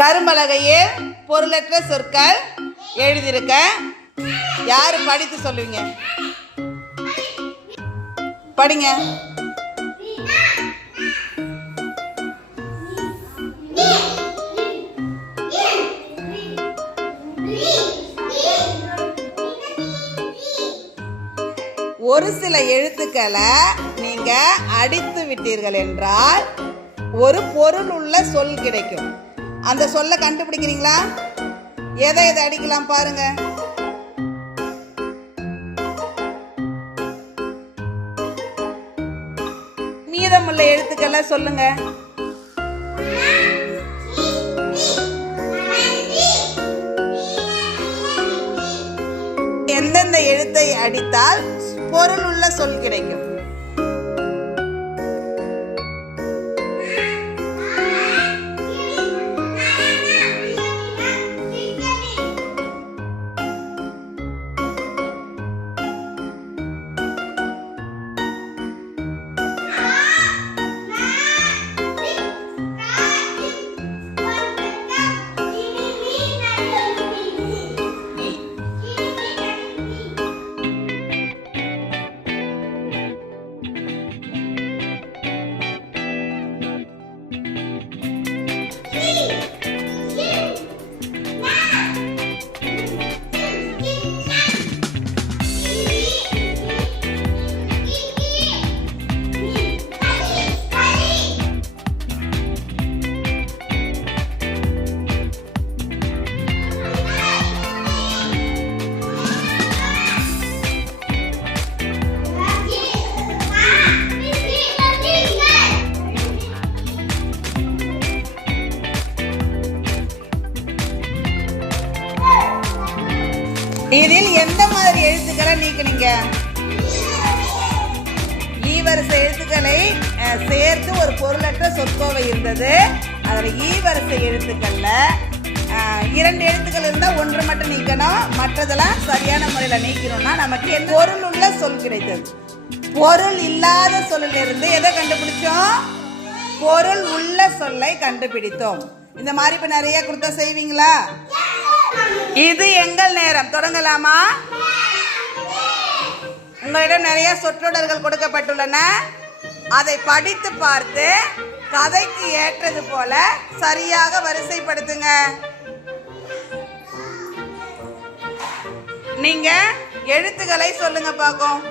கரும்பலகையில் பொருளற்ற சொற்கள் எழுதியிருக்க. யாரு படித்து சொல்லுவீங்க? படிங்க. ஒரு சில எழுத்துக்களை நீங்க அடித்து விட்டீர்கள் என்றால் ஒரு பொருள் உள்ள சொல் கிடைக்கும். அந்த சொல்லை கண்டுபிடிக்கிறீங்களா? எதை அடிக்கலாம் பாருங்க. மீதமுள்ள எழுத்துக்களை சொல்லுங்க. எந்தெந்த எழுத்தை அடித்தால் பொருள் உள்ள சொல் கிடைக்கும்? இதில் எந்த மாதிரி எழுத்துக்களை நீக்குனீங்க? ஈ வரிசை எழுத்துக்களை சேர்த்து ஒரு பொருளற்ற சொற்கோவை இருந்தது. அதில் ஈ வரிசை எழுத்துக்கள்ல 2 எழுத்துக்கள் இருந்தால் 1 மட்டும் நீக்கணும். மற்றதெல்லாம் சரியான முறையில் நீக்கணும்னா நமக்கு என்ன பொருள் உள்ள சொல் கிடைத்தது. பொருள் இல்லாத சொல்லிலிருந்து எதை கண்டுபிடிச்சோம்? பொருள் உள்ள சொல்லை கண்டுபிடித்தோம். இந்த மாதிரி இப்போ நிறைய கொடுத்தா செய்வீங்களா? இது எங்கள் நேரம். தொடங்கலாமா? உங்களிடம் நிறைய சொற்றொடர்கள் கொடுக்கப்பட்டுள்ளன. அதை படித்து பார்த்து கதைக்கு ஏற்றது போல சரியாக வரிசைப்படுத்துங்க. நீங்க எழுத்துக்களை சொல்லுங்க பார்ப்போம்.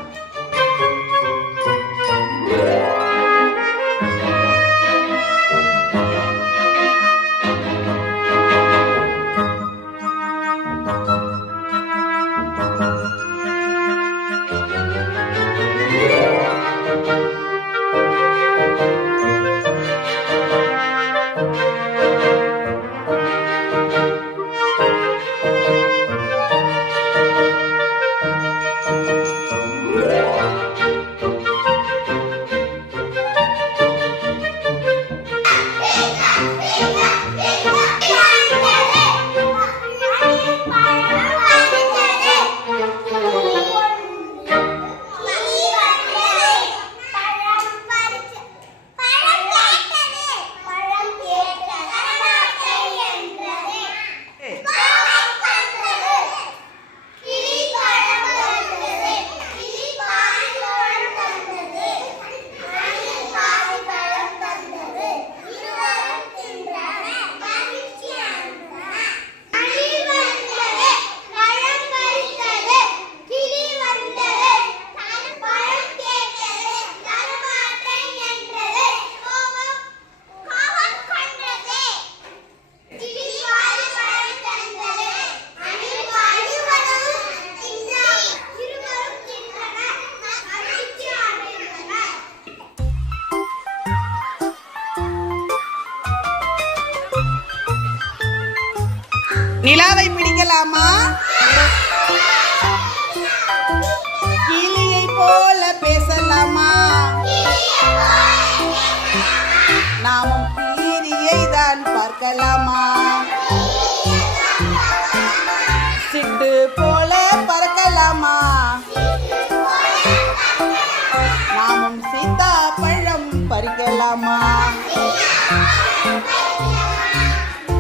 நிலாவை பிடிக்கலாமா? கிளியை போல பேசலாமா? நாமும் கீரியை தான் பார்க்கலாமா? சிட்டு போல பறக்கலாமா? நாமும் சீதா பழம் பறிக்கலாமா?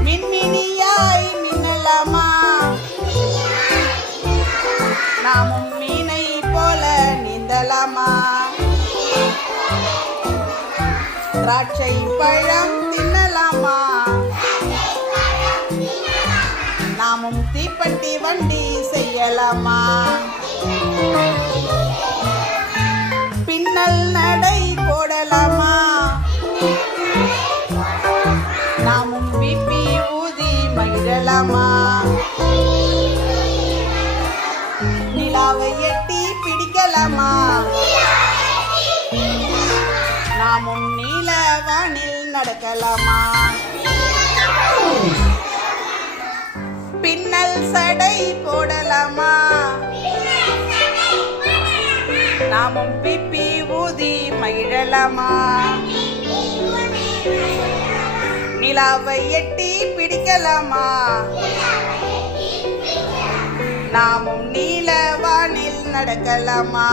மின்னி நாமும் மீனை போல நீந்தலாமா? திராட்சை பழம் தின்னலாமா? நாமும் தீப்பெட்டி வண்டி செய்யலாமா? பின்னல் நடை போடலாமா? நாமும் பிபி ஊதி மகிழலாமா? நிலாவை எட்டி பிடிக்கலாமா? நாமும் நீல வானில் நடக்கலாமா? பின்னல் சடை போடலாமா? நாமும் பிபி ஊதி மகிழலாமா? நிலாவை எட்டி பிடிக்கலாமா? நாமும் நீல வானில் நடக்கலாமா?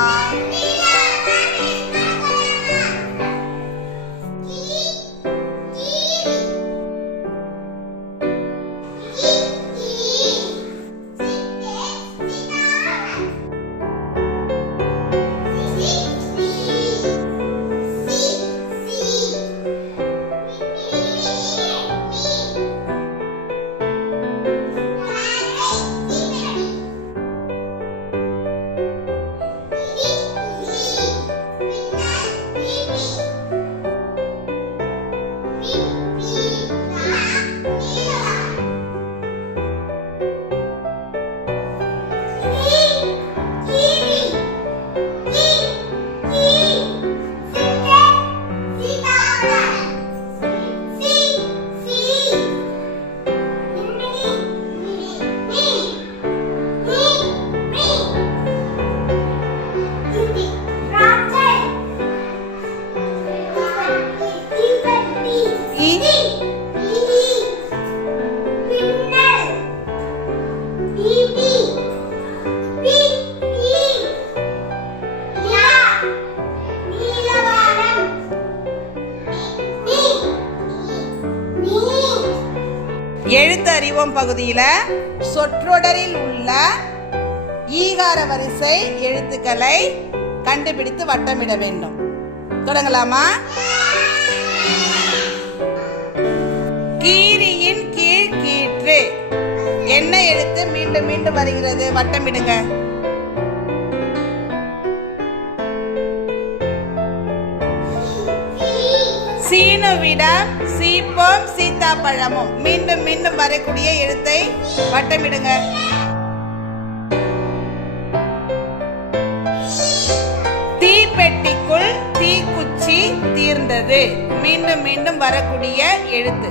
எழுத்தறிவோம் பகுதியில சொற்றொடரில் உள்ள ஈகார வரிசை எழுத்துக்களை கண்டுபிடித்து வட்டமிட வேண்டும். தொடங்கலாமா? கீரியின் கீழ் கீற்று என்ன எழுத்து மீண்டும் மீண்டும் வருகிறது? வட்டமிடுங்க. சீனுவிடம் சீப்போம் சீத்தாப்பழமும் மீண்டும் மீண்டும் வரக்கூடிய எழுத்தை வட்டமிடுங்க. தீப்பெட்டிக்குள் தீக்குச்சி தீர்ந்தது மீண்டும் மீண்டும் வரக்கூடிய எழுத்து.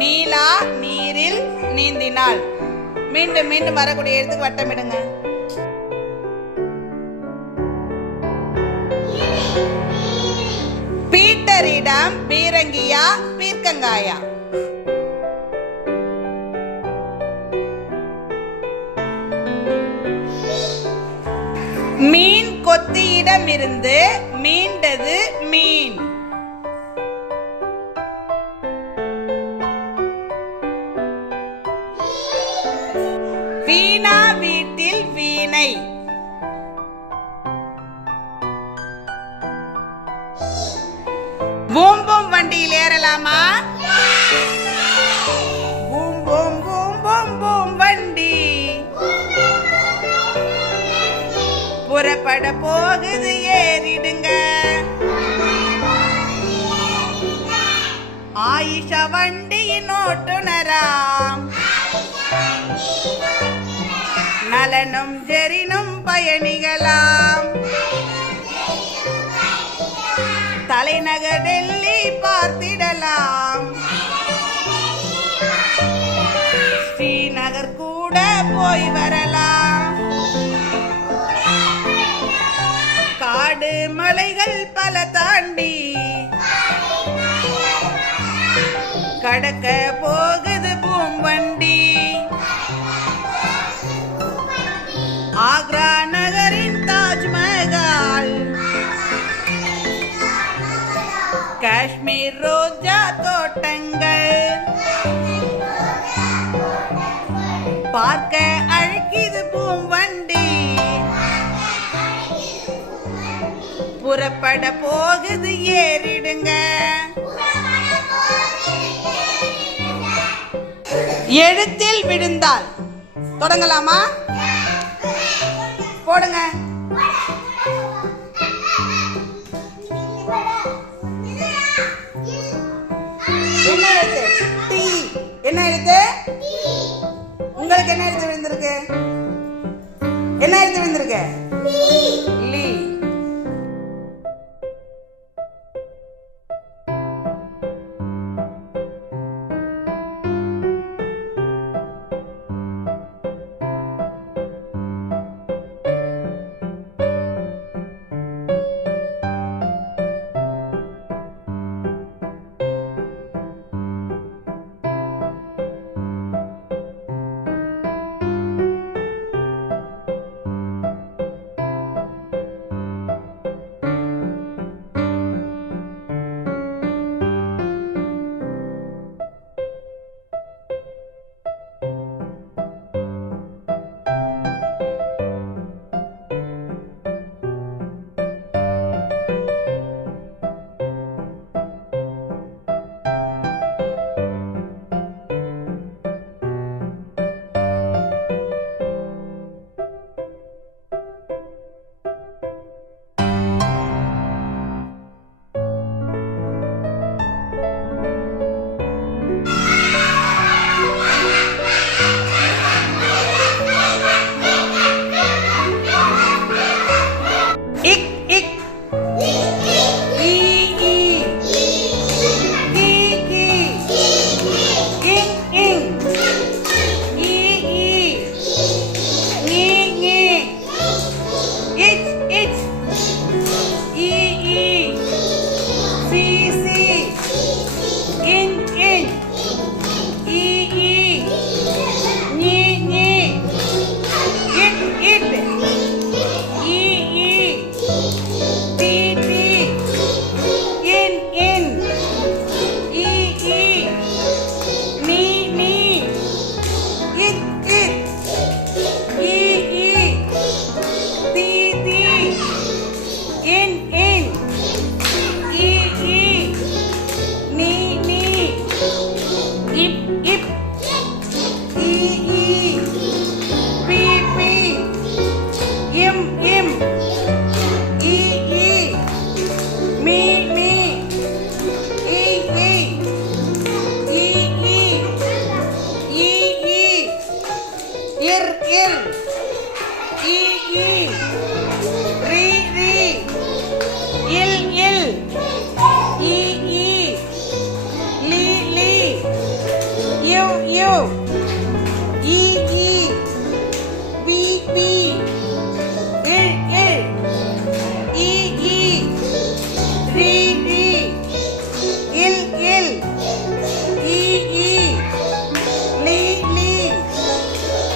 நீலா நீரில் நீந்தினாள் மீண்டும் மீண்டும் வரக்கூடிய எழுத்துக்கு வட்டமிடுங்க. பீட்டரிடம் பீரங்கியா பீர்க்கங்காயா? மீன் கொத்தியிடம் இருந்து மீண்டது மீன். வீணா வீட்டில் வீணை. பூம் பூம் வண்டியில் ஏறலாமா? பூம் பூம் பூம் பூம் பூம் வண்டி புறப்பட போகுது ஏறிடுங்க. ஆயிஷா வண்டியின் ஓட்டுநராம். நலனும் ஜெரினும் பயணிகளாம். தலைநகர் டெல்லி பார்த்திடலாம். ஸ்ரீநகர் கூட போய் வரலாம். காடு மலைகள் பல தாண்டி கடக்க போகுது பூம்பண்டி. ஆக்ரா நகரின் தாஜ்மஹால் காஷ்மீர் ரோஜா தோட்டங்கள் பார்க்க அழைக்குது பூவண்டி புறப்பட போகுது ஏறிடுங்க எழுத்தில் விழுந்தால் தொடங்கலாமா போடுங்க என்ன எழுத்து டி என்ன எழுத்து உங்களுக்கு என்ன எழுத்து விழுந்திருக்கு என்ன எழுத்து விழுந்திருக்கு லீ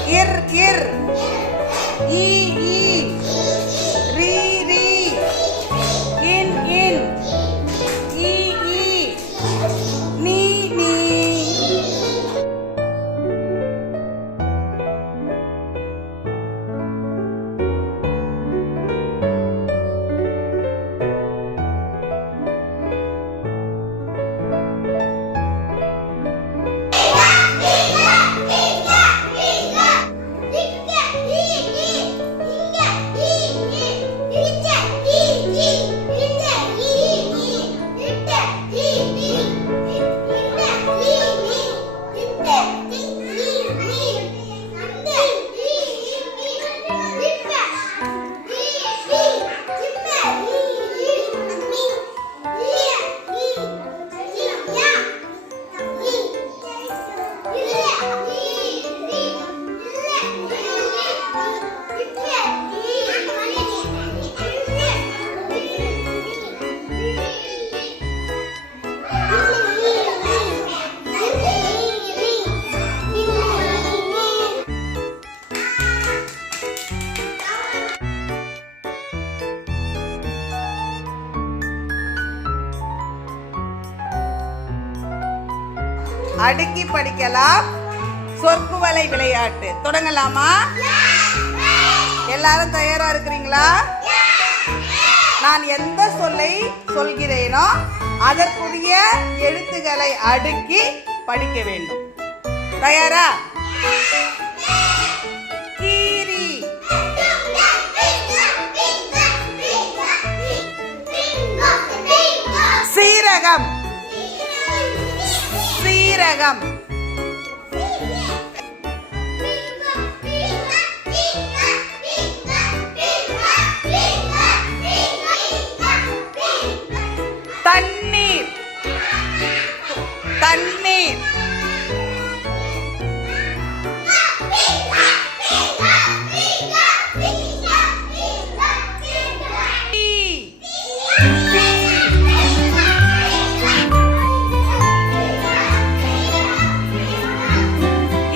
Ir, ir, i, ri, அடுக்கி படிக்கலாம் சொற்குவளை விளையாட்டு. தொடங்கலாமா? எல்லாரும் தயாரா இருக்கிறீங்களா? நான் எந்த சொல்லை சொல்கிறேனோ அதற்குரிய எழுத்துக்களை அடுக்கி படிக்க வேண்டும். தயாரா? கீரி, சீரகம், சீரகம், தண்ணீர், தண்ணீர்,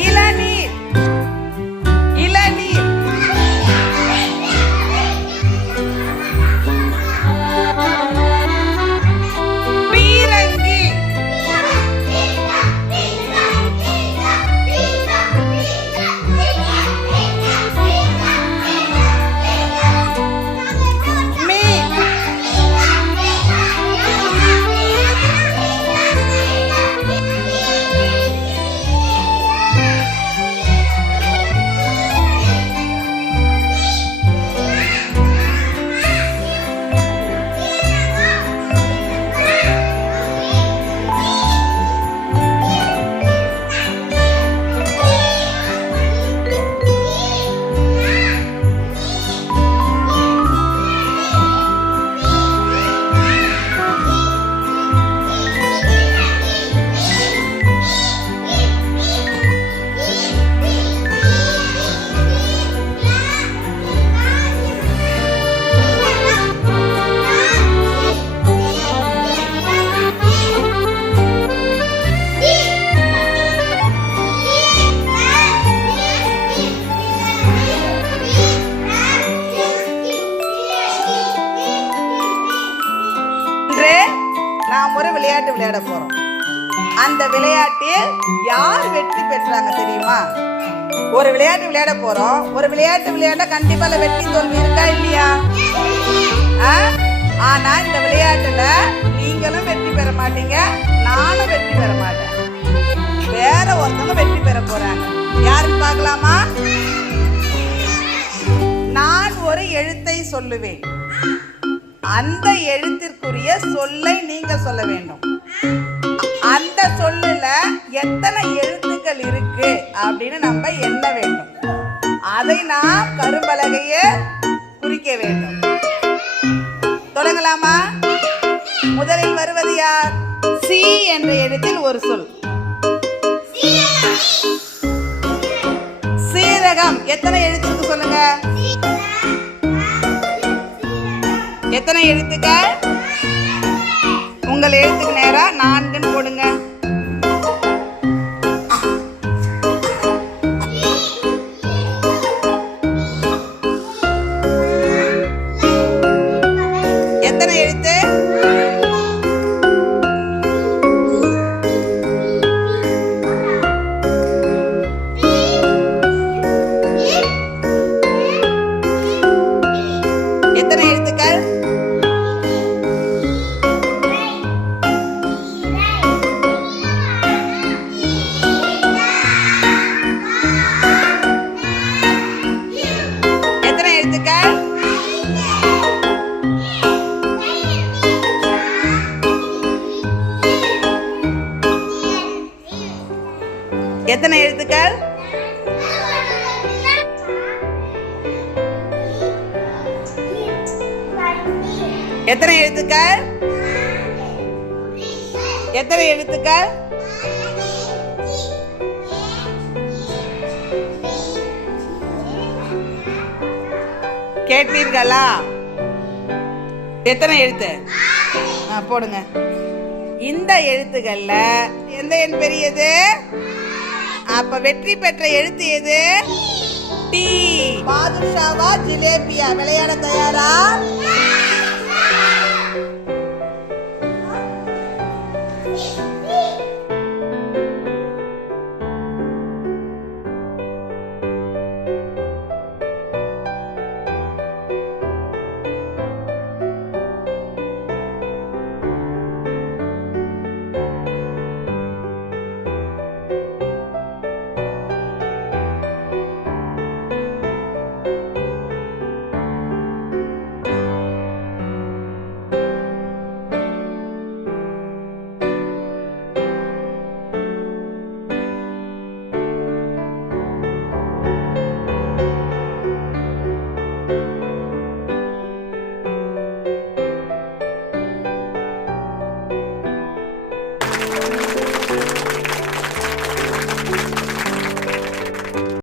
இளநீர், இளநீர், பீரங்கி, மீன், நாம் ஒரு விளையாட்டு விளையாட போறோம். அந்த விளையாட்டில் யார் வெற்றி பெற்றாங்க தெரியுமா? ஒரு விளையாட்டு விளையாட போறோம். ஒரு விளையாட்டு விளையாட கண்டிப்பா வெற்றி தோல்வி இருக்கா இல்லையா? ஆனா இந்த விளையாட்டுல நீங்களும் வெற்றி பெற மாட்டீங்க, நானும் வெற்றி பெற மாட்டேன். வேற ஒருத்தவங்க வெற்றி பெற போறாங்க. யாருன்னு பார்க்கலாமா? நான் ஒரு எழுத்தை சொல்லுவேன். அந்த எழுத்திற்குரிய சொல்லை நீங்க சொல்ல வேண்டும். அந்த சொல்லுல எத்தனை எழுத்துக்கள் இருக்கு அப்படின்னு நம்ம எண்ண வேண்டும். அதை நாம் கரும்பலகையை குறிக்க வேண்டும். தொடங்கலாமா? முதலில் வருவது யார்? சி என்ற எழுத்தில் ஒரு சொல். சீரகம் எத்தனை எழுத்துக்கு சொல்லுங்க? எத்தனை எழுத்துக்கள்? உங்கள் எழுத்துக்கு நேரா 4 போடுங்க. எத்தனை எழுத்து? எத்தனை எழுத்துக்கள்? எத்தனை எழுத்துக்கள்? எத்தனை எழுத்துக்கள்? எத்தனை எழுத்துக்கள்? கேட்டீர்களா? எத்தனை எழுத்து? போடுங்க. இந்த எழுத்துக்கள்ல எந்த எண் பெரியது? அப்ப வெற்றி பெற்ற எழுத்து எது? டி. பாதுஷாவா ஜிலேபியா? விளையாட தயாரா?